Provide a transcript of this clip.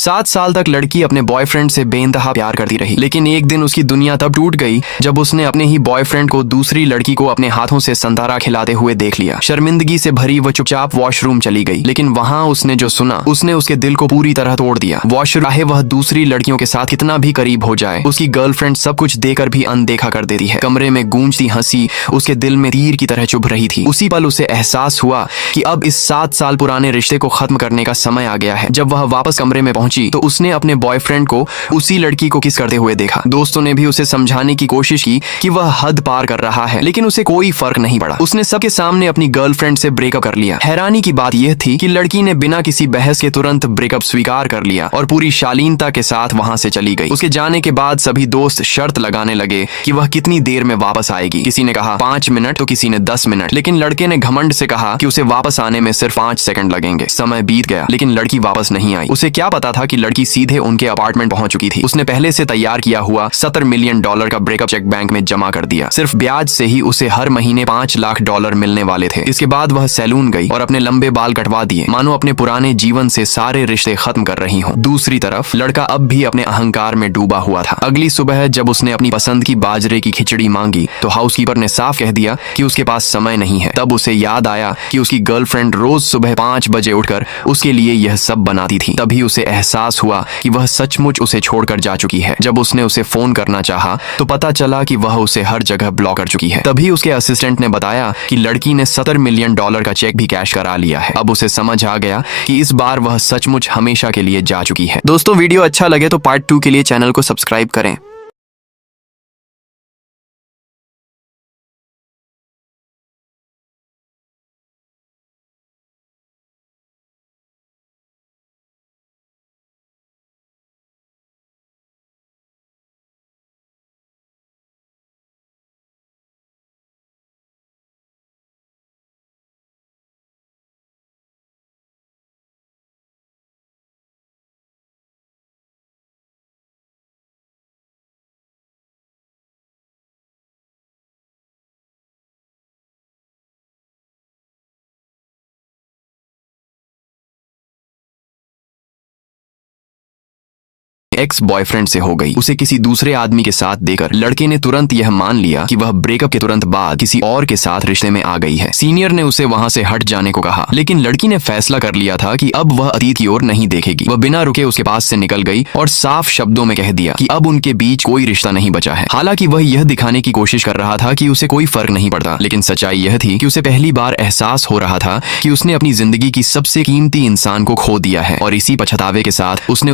7 साल तक लड़की अपने बॉयफ्रेंड से बेइंतहा प्यार करती रही, लेकिन एक दिन उसकी दुनिया तब टूट गई जब उसने अपने ही बॉयफ्रेंड को दूसरी लड़की को अपने हाथों से संतारा खिलाते हुए देख लिया। शर्मिंदगी से भरी वो चुपचाप वॉशरूम चली गई, लेकिन वहां उसने जो सुना उसने उसके दिल को पूरी तरह तोड़ दिया। वॉशरूम चाहे वह दूसरी लड़कियों के साथ कितना भी करीब हो जाए, उसकी गर्लफ्रेंड सब कुछ देकर भी अनदेखा कर देती है। कमरे में गूंजती हंसी उसके दिल में तीर की तरह चुभ रही थी। उसी पल उसे एहसास हुआ कि अब इस 7 साल पुराने रिश्ते को खत्म करने का समय आ गया है। जब वह वापस कमरे में पहुंची तो उसने अपने बॉयफ्रेंड को उसी लड़की को किस करते हुए देखा। दोस्तों ने भी उसे समझाने की कोशिश की कि वह हद पार कर रहा है, लेकिन उसे कोई फर्क नहीं पड़ा। उसने सबके सामने अपनी गर्लफ्रेंड से ब्रेकअप कर लिया। हैरानी की बात यह थी कि लड़की ने बिना किसी बहस के तुरंत ब्रेकअप स्वीकार कर लिया और पूरी शालीनता के साथ वहां से चली गई। उसके जाने के बाद सभी दोस्त शर्त लगाने लगे कि वह कितनी देर में वापस आएगी। किसी ने कहा 5 मिनट तो किसी ने 10 मिनट, लेकिन लड़के ने घमंड से कहा कि उसे वापस आने में सिर्फ 5 सेकंड लगेंगे। समय बीत गया, लेकिन लड़की वापस नहीं आई। उसे क्या पता था कि लड़की सीधे उनके अपार्टमेंट पहुंच चुकी थी। उसने पहले से तैयार किया हुआ $70 मिलियन का ब्रेकअप चेक बैंक में जमा कर दिया। सिर्फ ब्याज से ही उसे हर महीने $5 लाख मिलने वाले थे। इसके बाद वह सैलून गई और अपने लंबे बाल कटवा दिए, मानो अपने पुराने जीवन से सारे रिश्ते खत्म कर रही हो। दूसरी तरफ लड़का अब भी अपने अहंकार में डूबा हुआ था। अगली सुबह जब उसने अपनी पसंद की बाजरे की खिचड़ी मांगी तो हाउसकीपर ने साफ कह दिया कि उसके पास समय नहीं है। तब उसे याद आया कि उसकी गर्लफ्रेंड रोज सुबह 5 बजे उठकर उसके लिए यह सब बनाती थी। तभी उसे एहसास हुआ कि वह सचमुच उसे छोड़कर जा चुकी है। जब उसने उसे फोन करना चाहा तो पता चला कि वह उसे हर जगह ब्लॉक कर चुकी है। तभी उसके असिस्टेंट ने बताया कि लड़की ने $70 मिलियन का चेक भी कैश करा लिया है। अब उसे समझ आ गया कि इस बार वह सचमुच हमेशा के लिए जा चुकी है। दोस्तों, वीडियो अच्छा लगे तो पार्ट 2 के लिए चैनल को सब्सक्राइब करें। एक्स बॉयफ्रेंड से हो गई। उसे किसी दूसरे आदमी के साथ देकर लड़के ने तुरंत यह मान लिया कि वह ब्रेकअप के तुरंत बाद किसी और के साथ रिश्ते में आ गई है। सीनियर ने उसे वहां से हट जाने को कहा, लेकिन लड़की ने फैसला कर लिया था कि अब वह अतीत की ओर नहीं देखेगी। वह बिना रुके उसके पास से निकल गई और साफ शब्दों में कह दिया कि अब उनके बीच कोई रिश्ता नहीं बचा है। हालांकि वह यह दिखाने की कोशिश कर रहा था कि उसे कोई फर्क नहीं पड़ता, लेकिन सच्चाई यह थी कि उसे पहली बार एहसास हो रहा था कि उसने अपनी जिंदगी की सबसे कीमती इंसान को खो दिया है। और इसी पछतावे के साथ उसने